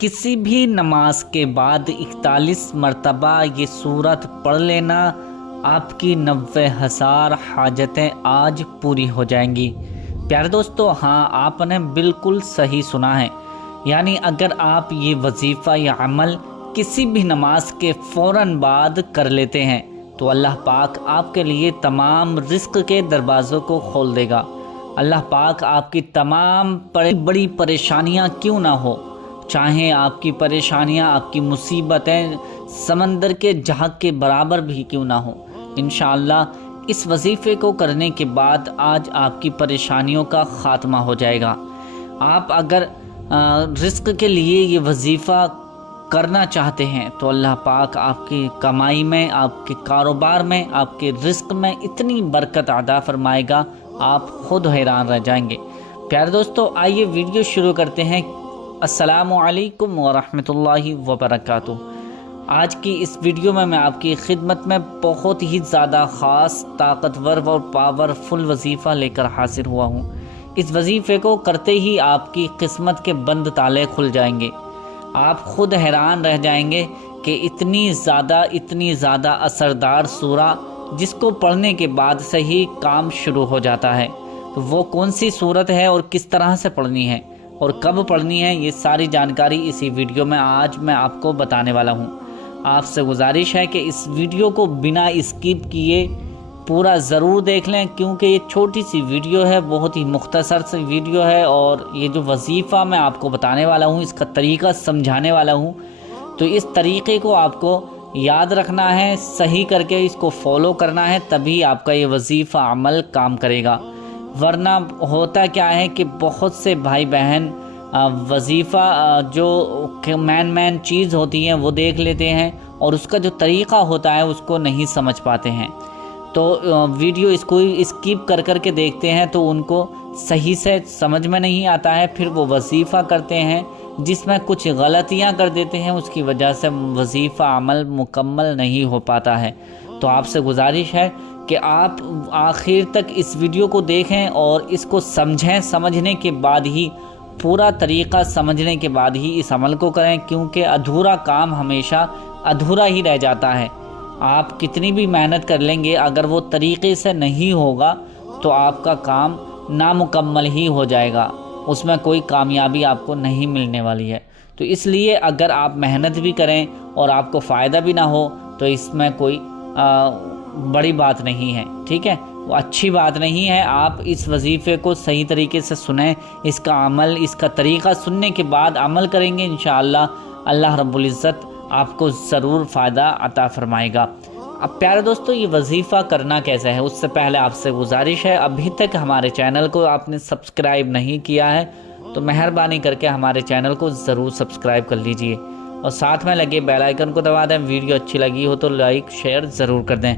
किसी भी नमाज के बाद 41 मरतबा ये सूरत पढ़ लेना, आपकी 90,000 हाजतें आज पूरी हो जाएंगी। प्यारे दोस्तों, हाँ, आपने बिल्कुल सही सुना है। यानी अगर आप ये वजीफ़ा या अमल किसी भी नमाज के फ़ौरन बाद कर लेते हैं तो अल्लाह पाक आपके लिए तमाम रिस्क के दरवाज़ों को खोल देगा। अल्लाह पाक आपकी तमाम बड़ी परेशानियां क्यों ना हो, चाहे आपकी परेशानियां, आपकी मुसीबतें समंदर के जहाज़ के बराबर भी क्यों ना हो, इंशाअल्लाह इस वजीफ़े को करने के बाद आज आपकी परेशानियों का ख़ात्मा हो जाएगा। आप अगर रिस्क के लिए ये वजीफ़ा करना चाहते हैं तो अल्लाह पाक आपकी कमाई में, आपके कारोबार में, आपके रिस्क में इतनी बरकत अता फरमाएगा, आप खुद हैरान रह जाएंगे। प्यारे दोस्तों, आइए वीडियो शुरू करते हैं। अस्सलामु अलैकुम वरहमतुल्लाहि वबरकातुहू। आज की इस वीडियो में मैं आपकी खिदमत में बहुत ही ज़्यादा ख़ास, ताकतवर और पावरफुल वजीफ़ा लेकर हाजिर हुआ हूँ। इस वजीफ़े को करते ही आपकी किस्मत के बंद ताले खुल जाएंगे। आप खुद हैरान रह जाएंगे कि इतनी ज़्यादा असरदार सूरा जिसको पढ़ने के बाद से ही काम शुरू हो जाता है। तो वो कौन सी सूरत है और किस तरह से पढ़नी है और कब पढ़नी है, ये सारी जानकारी इसी वीडियो में आज मैं आपको बताने वाला हूँ। आपसे गुजारिश है कि इस वीडियो को बिना स्किप किए पूरा ज़रूर देख लें, क्योंकि ये छोटी सी वीडियो है, बहुत ही मुख्तसर सी वीडियो है। और ये जो वजीफ़ा मैं आपको बताने वाला हूँ, इसका तरीक़ा समझाने वाला हूँ, तो इस तरीक़े को आपको याद रखना है, सही करके इसको फॉलो करना है, तभी आपका ये वजीफ़ा अमल काम करेगा। वरना होता क्या है कि बहुत से भाई बहन वजीफ़ा जो मैन चीज़ होती हैं वो देख लेते हैं और उसका जो तरीक़ा होता है उसको नहीं समझ पाते हैं। तो वीडियो इसको स्किप कर के देखते हैं तो उनको सही से समझ में नहीं आता है, फिर वो वजीफ़ा करते हैं जिसमें कुछ गलतियां कर देते हैं, उसकी वजह से वजीफ़ा अमल मुकम्मल नहीं हो पाता है। तो आपसे गुजारिश है कि आप आखिर तक इस वीडियो को देखें और इसको समझें, समझने के बाद ही, पूरा तरीक़ा समझने के बाद ही इस अमल को करें, क्योंकि अधूरा काम हमेशा अधूरा ही रह जाता है। आप कितनी भी मेहनत कर लेंगे, अगर वो तरीक़े से नहीं होगा तो आपका काम नामुकम्मल ही हो जाएगा, उसमें कोई कामयाबी आपको नहीं मिलने वाली है। तो इसलिए अगर आप मेहनत भी करें और आपको फ़ायदा भी ना हो तो इसमें कोई बड़ी बात नहीं है, ठीक है, वो अच्छी बात नहीं है। आप इस वजीफ़े को सही तरीके से सुनें, इसका अमल, इसका तरीक़ा सुनने के बाद अमल करेंगे, इंशाअल्लाह अल्लाह रब्बुल इज़्ज़त आपको ज़रूर फ़ायदा अता फ़रमाएगा। अब प्यारे दोस्तों, ये वजीफ़ा करना कैसे है, उससे पहले आपसे गुजारिश है, अभी तक हमारे चैनल को आपने सब्सक्राइब नहीं किया है तो मेहरबानी करके हमारे चैनल को ज़रूर सब्सक्राइब कर लीजिए और साथ में लगे बेल आइकन को दबा दें। वीडियो अच्छी लगी हो तो लाइक शेयर ज़रूर कर दें।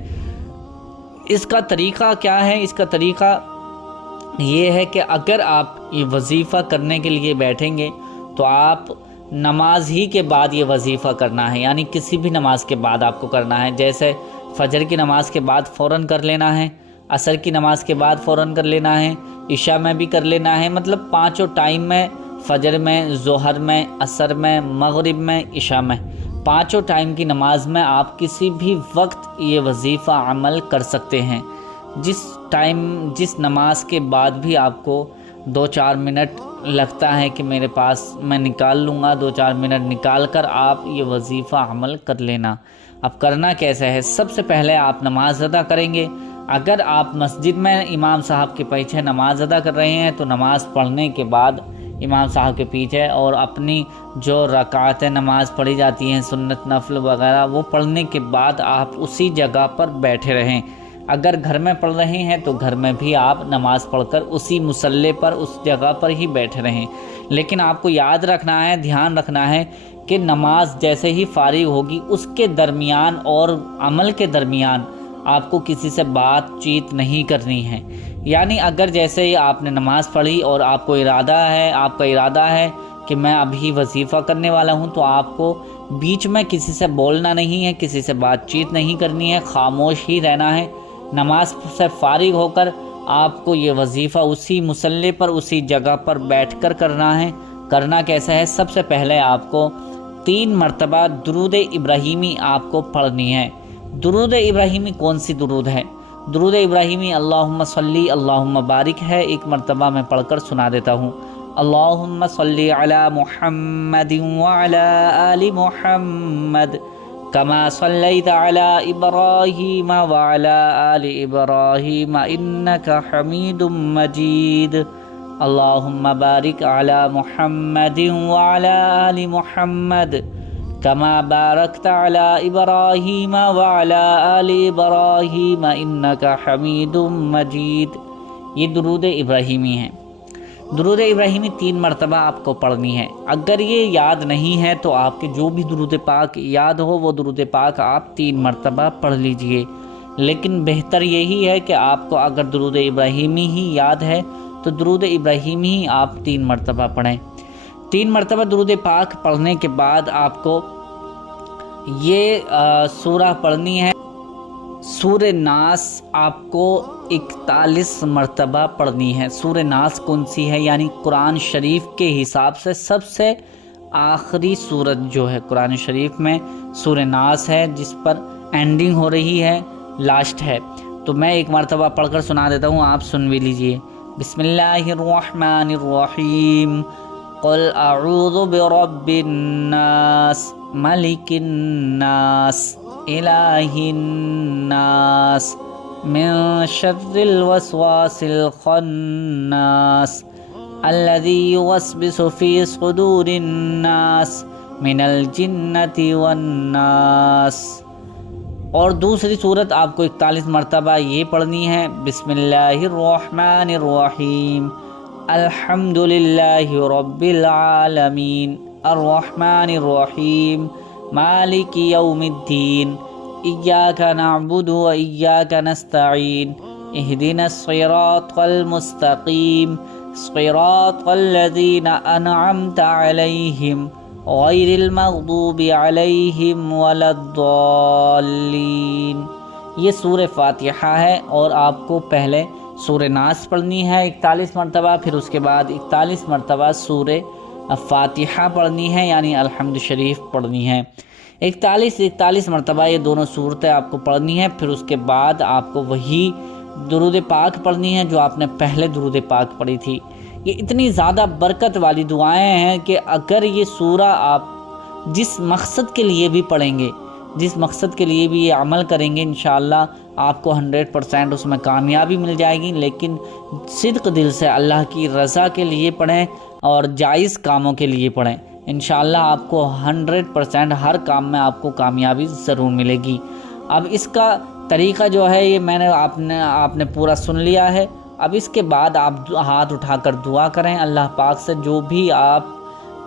इसका तरीक़ा क्या है? इसका तरीक़ा ये है कि अगर आप ये वजीफ़ा करने के लिए बैठेंगे तो आप नमाज ही के बाद ये वजीफ़ा करना है, यानी किसी भी नमाज के बाद आपको करना है। जैसे फ़जर की नमाज के बाद फ़ौरन कर लेना है, असर की नमाज के बाद फ़ौरन कर लेना है, इशा में भी कर लेना है, मतलब पाँचों टाइम में, फ़जर में, ज़ोहर में, असर में, मग़रिब में, इशा में, पाँचों टाइम की नमाज में आप किसी भी वक्त ये वजीफ़ा अमल कर सकते हैं। जिस नमाज के बाद भी आपको 2-4 मिनट लगता है कि मेरे पास मैं निकाल लूँगा, 2-4 मिनट निकाल कर आप ये वजीफ़ा अमल कर लेना। अब करना कैसे है? सबसे पहले आप नमाज अदा करेंगे। अगर आप मस्जिद में इमाम साहब के पीछे नमाज अदा कर रहे हैं तो नमाज़ पढ़ने के बाद इमाम साहब के पीछे और अपनी जो रकातें नमाज पढ़ी जाती हैं, सुन्नत नफल वगैरह, वो पढ़ने के बाद आप उसी जगह पर बैठे रहें। अगर घर में पढ़ रहे हैं तो घर में भी आप नमाज़ पढ़कर उसी मुसल्ले पर, उस जगह पर ही बैठे रहें। लेकिन आपको याद रखना है, ध्यान रखना है कि नमाज जैसे ही फारिग होगी उसके दरमियान और अमल के दरमियान आपको किसी से बातचीत नहीं करनी है। यानी अगर जैसे ही आपने नमाज़ पढ़ी और आपका इरादा है कि मैं अभी वजीफ़ा करने वाला हूँ, तो आपको बीच में किसी से बोलना नहीं है, किसी से बातचीत नहीं करनी है, खामोश ही रहना है। नमाज से फारिग होकर आपको ये वजीफ़ा उसी मुसल्ले पर, उसी जगह पर बैठकर करना है। کرنا کیسا ہے؟ سب سے پہلے آپ کو 3 مرتبہ درود ابراہیمی آپ کو پڑھنی ہے۔ درود ابراہیمی کون سی درود ہے؟ درود ابراہیمی اللہم صلی اللہم بارک ہے، ایک مرتبہ میں پڑھ کر سنا دیتا ہوں۔ اللہم صلی علی محمد وعلی آل محمد کما صلیت علی ابراہیم وعلی آل ابراہیم انک حمید مجید۔ اللہم بارک علی محمد وعلی آل محمد کما بارکت علی ابراہیم وعلی آل ابراہیم انک حمید مجید۔ یہ درود ابراہیمی ہے۔ درود ابراہیمی 3 مرتبہ آپ کو پڑھنی ہے۔ اگر یہ یاد نہیں ہے تو آپ کے جو بھی درود پاک یاد ہو وہ درود پاک آپ 3 مرتبہ پڑھ لیجئے، لیکن بہتر یہی ہے کہ آپ کو اگر درود ابراہیمی ہی یاد ہے تو درود ابراہیمی ہی آپ 3 مرتبہ پڑھیں۔ 3 مرتبہ درود پاک پڑھنے کے بعد آپ کو یہ سورہ پڑھنی ہے۔ سورہ ناس آپ کو 41 مرتبہ پڑھنی ہے۔ سورہ ناس کون سی ہے؟ یعنی قرآن شریف کے حساب سے سب سے آخری سورت جو ہے قرآن شریف میں سورہ ناس ہے، جس پر اینڈنگ ہو رہی ہے، لاسٹ ہے۔ تو میں ایک مرتبہ پڑھ کر سنا دیتا ہوں، آپ سن بھی لیجئے۔ بسم اللہ الرحمن الرحیم، قل اعوذ برب الناس ملک الناس الہ الناس من شر الوسواس الخناس الذي يوسوس في صدور الناس من الجنة والناس۔ اور دوسری صورت آپ کو 41 مرتبہ یہ پڑھنی ہے۔ بسم اللہ الرحمن الرحیم، الحمد للہ رب العالمین، الرحمن الرحیم، مالک یوم الدین، ایاک نعبد و ایاک نستعین، اہدنا الصراط المستقیم، صراط الذین انعمت علیہم غیر المغضوب علیہم ولا الضالین۔ یہ سورہ فاتحہ ہے، اور آپ کو پہلے سورہ ناس پڑھنی ہے 41 مرتبہ، پھر اس کے بعد 41 مرتبہ سورہ فاتحہ پڑھنی ہے، یعنی الحمد شریف پڑھنی ہے۔ 41 مرتبہ یہ دونوں صورتیں آپ کو پڑھنی ہے۔ پھر اس کے بعد آپ کو وہی درود پاک پڑھنی ہے جو آپ نے پہلے درود پاک پڑھی تھی۔ یہ اتنی زیادہ برکت والی دعائیں ہیں کہ اگر یہ سورہ آپ جس مقصد کے لیے بھی پڑھیں گے، جس مقصد کے لیے بھی یہ عمل کریں گے، انشاءاللہ آپ کو 100% اس میں کامیابی مل جائے گی۔ لیکن صدق دل سے اللہ کی رضا کے لیے پڑھیں اور جائز کاموں کے لیے پڑھیں، انشاءاللہ آپ کو 100% ہر کام میں آپ کو کامیابی ضرور ملے گی۔ اب اس کا طریقہ جو ہے یہ میں نے آپ نے پورا سن لیا ہے۔ اب اس کے بعد آپ ہاتھ اٹھا کر دعا کریں اللہ پاک سے، جو بھی آپ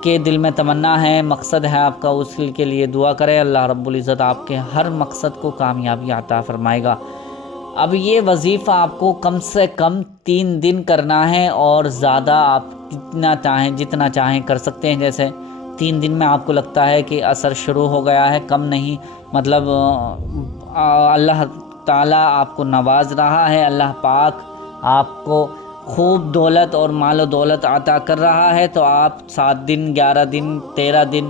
کے دل میں تمنا ہے، مقصد ہے آپ کا، اس کے لیے دعا کریں۔ اللہ رب العزت آپ کے ہر مقصد کو کامیابی عطا فرمائے گا۔ اب یہ وظیفہ آپ کو کم سے کم 3 دن کرنا ہے، اور زیادہ آپ جتنا چاہیں کر سکتے ہیں۔ جیسے 3 دن میں آپ کو لگتا ہے کہ اثر شروع ہو گیا ہے، کم نہیں، مطلب اللہ تعالیٰ آپ کو نواز رہا ہے، اللہ پاک آپ کو خوب دولت اور مال و دولت عطا کر رہا ہے، تو آپ 7 دن 11 دن 13 دن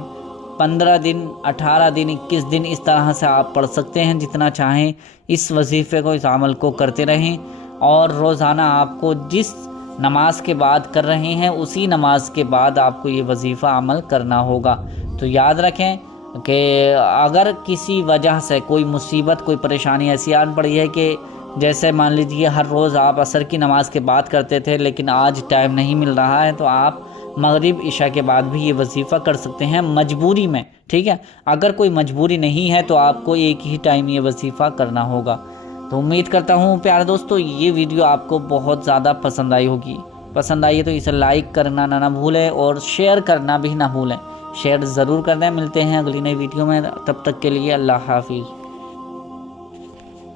15 دن 18 دن 21 دن اس طرح سے آپ پڑھ سکتے ہیں، جتنا چاہیں اس وظیفے کو، اس عمل کو کرتے رہیں۔ اور روزانہ آپ کو جس نماز کے بعد کر رہے ہیں اسی نماز کے بعد آپ کو یہ وظیفہ عمل کرنا ہوگا۔ تو یاد رکھیں کہ اگر کسی وجہ سے کوئی مصیبت، کوئی پریشانی ایسی آن پڑی ہے کہ جیسے مان لیجیے ہر روز آپ عصر کی نماز کے بعد کرتے تھے لیکن آج ٹائم نہیں مل رہا ہے، تو آپ مغرب عشاء کے بعد بھی یہ وظیفہ کر سکتے ہیں مجبوری میں، ٹھیک ہے۔ اگر کوئی مجبوری نہیں ہے تو آپ کو ایک ہی ٹائم یہ وظیفہ کرنا ہوگا۔ تو امید کرتا ہوں پیارے دوستو یہ ویڈیو آپ کو بہت زیادہ پسند آئی ہوگی۔ پسند آئی ہے تو اسے لائک کرنا نہ بھولیں، اور شیئر کرنا بھی نہ بھولیں۔ شیئر ضرور کر دیں۔ ملتے ہیں اگلی نئی ویڈیو میں، تب تک کے لیے اللہ حافظ۔